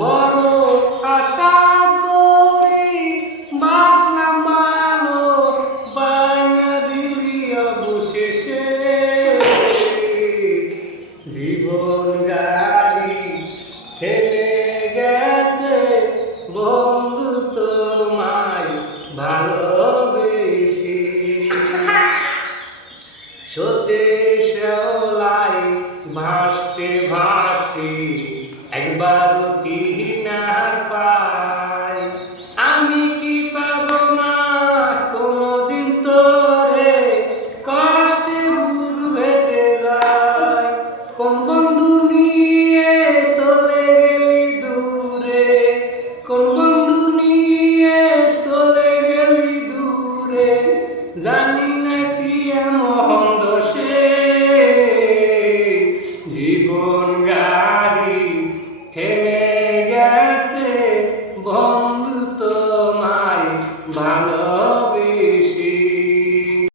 বড় আশা করি বাসলাম ভালো বাইয়া দিলি অবশেষে জীবন গাড়ি ঠেলে গেছে বন্ধু তোমায় ভালোবেসে সতে শ্যাওলায় ভাসতে ভাসতে একবারও কি না পাই আমি কি পাবো না কোনোদিন তোরে কষ্টে বুক ভেটে যায় কোন বন্ধু নিয়ে চলে গেলি দূরে কোন বন্ধু নিয়ে চলে গেলি দূরে জানি না কি এমন দোষে জীবন গাড়ি ঠেলে গেছে বন্ধু তোমায় ভালোবেসে।